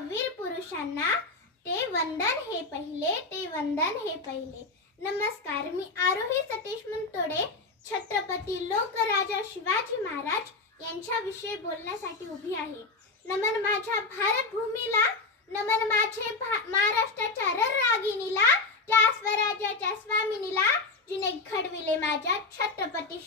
वीर पुरुषांना ते वंदन हे पहिले. नमस्कार, मी आरोही सतीश मुंतोडे छत्रपती लोकराजा शिवाजी महाराज यांच्याविषयी बोलण्यासाठी उभी आहे. नमन माझ्या भारत भूमीला, नमन माझे महाराष्ट्राच्या रररागिणीला, त्या स्वराज्याच्या स्वामिनीला, जिने घडविले माझ्या छत्रपती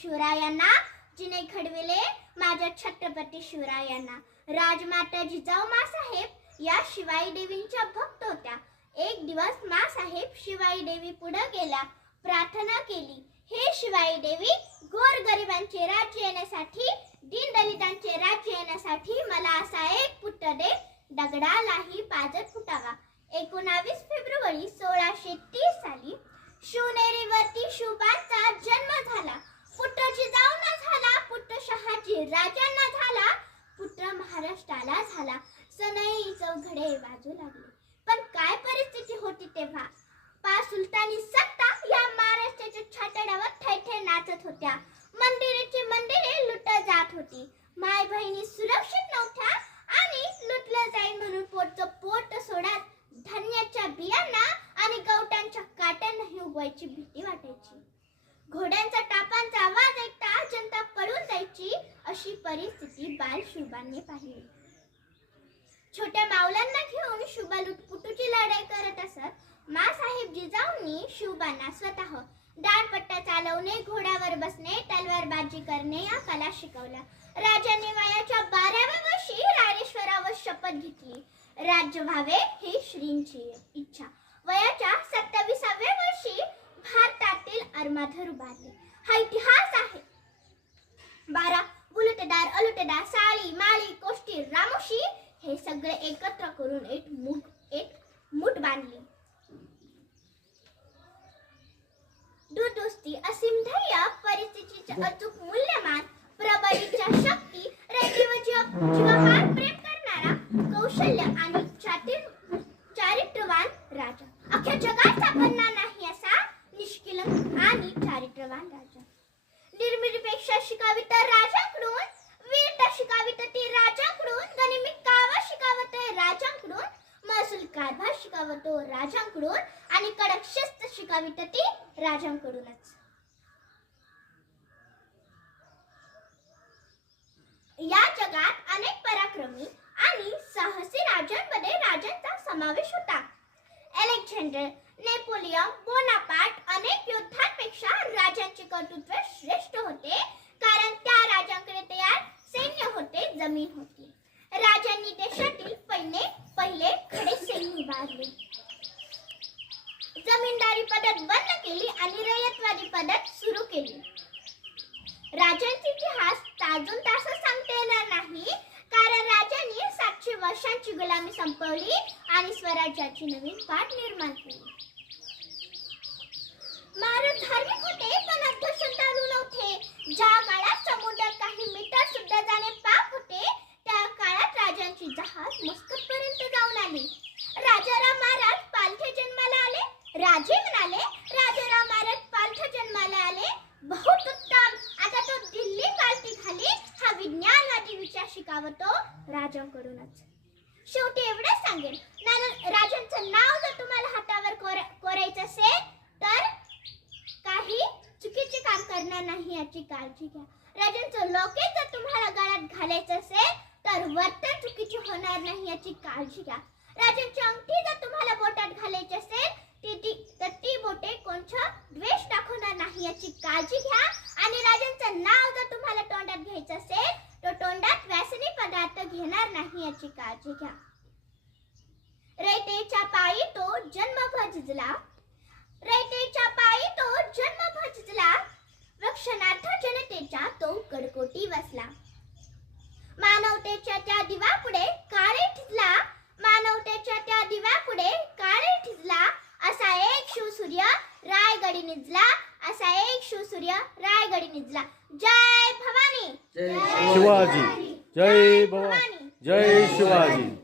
शिवरायांना, राजमाता जिजाऊ माँसाहेब या शिवाई देवींच्या भक्त होत्या. एक दिवस माँसाहेब शिवाई देवी पुढे गेल्या, प्रार्थना केली, हे शिवाई देवी, गोरगरिबांचे राज्य येण्यासाठी, दीनदलितांचे राज्य येण्यासाठी मला असा एक पुत्र दे, दगडालाही पाजर फुटावा. 19 फेब्रुवारी 1630 साली शिवनेरीवरती शिवबांचा जन्म झाला. पुत्र जिजाऊंना झाला, पुत्र शहाजी राजांना झाला, पुत्र महाराष्ट्राला झाला. सनई चौघडे वाजू लागले. पण काय परिस्थिती होती तेव्हा? सुलतानी सत्ता या महाराष्ट्राच्या छाताडावर थैथे नाचत होत्या. मंदिरे लुटत जात होती. माय बहिणी सुरक्षित नव्हत्या आणि लुटलं जाईल म्हणून पोट सोडत धान्याच्या बियांना आणि गवटांच्या काट्यांनाही उगवायची भीती वाटायची. घोड्यांचा टापांचा आवाज ऐकता जनता पळून जायची. अशी परिस्थिती बाल शिवबांनी पाहिली. छोट्या मावलांना घेऊन शिवबा लुटपुटूची लढाई करत असत. माँसाहेब जिजाऊंनी शिवबांना स्वतः दांडपट्टा चालवणे, घोड्यावर बसणे, तलवारबाजी करणे या कला शिकवल्या. राजाने वयाच्या 12व्या वर्षी रायरेश्वरावर शपथ घेतली. राज्य व्हावे ही श्रींची इच्छा. वयाच्या 27व्या वर्षी भारतातील आरमार उभारले. हा इतिहास आहे. 12 उलुटेदार, अलुटेदार, साळी, माळी, कोष्टी, रामोशी हे सगळे एकत्र करून एक मूठ बांधली. दूरदृष्टी, असीम धैर्य, परिस्थितीचे अचूक मूल्यमान, प्रबळ इच्छा शक्ती, रयतेवर जीवापाड प्रेम करणारा, कौशल्य आणि चारित्र्यवान राजा. अख्ख्या जगात सापडणार नाही असा निष्कलंक आणि चारित्र्यवान राजा. निर्मितीपेक्षा शिकावी तर राजाकडून, वीरता शिकावी तर ती राजाकडून, गनिमी कावा शिकावा तर राजाकडून, महसूल कारभार शिकावा तो राजांकडून आणि कडक शिस्त शिकावी तर ती राजांकडूनच. या जगात अनेक पराक्रमी आणि साहसी राजांमध्ये राजांचा समावेश होता. अलेक्झांडर, नेपोलियन, बोनापार्ट अनेक योद्ध्यांपेक्षा राजांचे कर्तृत्व श्रेष्ठ होते, कारण त्या राजांकडे तयार सैन्य होते, जमीन होती. राजांनी देशातील पहिले खडे सैन्य उभारले. जमीनदारी पद्धत बंद केली आणि रयतवादी पद्धत सुरू केली. राजांचा इतिहास ताजून तास सांगता येणार नाही, कारण राजांनी 700 वर्षांची गुलामी संपवली आणि स्वराज्याची नवीन पाठ निर्माण केली. महाराज धार्मिक होते, पण अंधश्रद्धाळू नव्हते. ज्या काळात समुद्रात काही मीटर सुद्धा जाणे पाप होते, त्या काळात राजांची जहाज मस्कत पर्यंत जाऊन आली. राजाराम महाराज पालथे जन्माला आले. राजे म्हणाले, राजाराम महाराज पालथे जन्माला आले, बहुत उत्तम. आता तो दिल्ली पालथी घाली. हा विज्ञानवादी विचार शिकावतो राजांकडूनच. शेवटी एवढंच सांगेन, राजांचं नाव जर तुम्हाला हातावर कोरायचं असेल तर काही चुकीचे काम करणार नाही याची काळजी घ्या. राजांचं लोकेट जर तुम्हाला गळ्यात घालायचं असेल तर वर्तन चुकीचे होणार नाही याची काळजी घ्या. राजांची अंगठी जर तुम्हाला बोटात घालायची असेल तर ती बोटे कोणतं द्वेष दाखवणार नाही याची काळजी घ्या. आणि राजांचं नाव जर तुम्हाला तोंडात घ्यायचं असेल तर तोंडात व्यसनी पदार्थ घेणार नाही याची काळजी घ्या. रयतेच्या पायी तो जन्मभर झिजला, रयतेच्या पायी तो जन्मभर झिजला, रक्षणार्थ जनतेच्या तो कडकोटी वसला. मानवतेच्या त्या दिव्यापुढे काळे ठिजला, मानवतेच्या त्या दिव्यापुढे काळे ठिजला, असा एक शिवसूर्य रायगडी निजला, असा एक शिवसूर्य रायगडी निजला. जय भवानी, जय शिवाजी, जय भवानी, जय शिवाजी.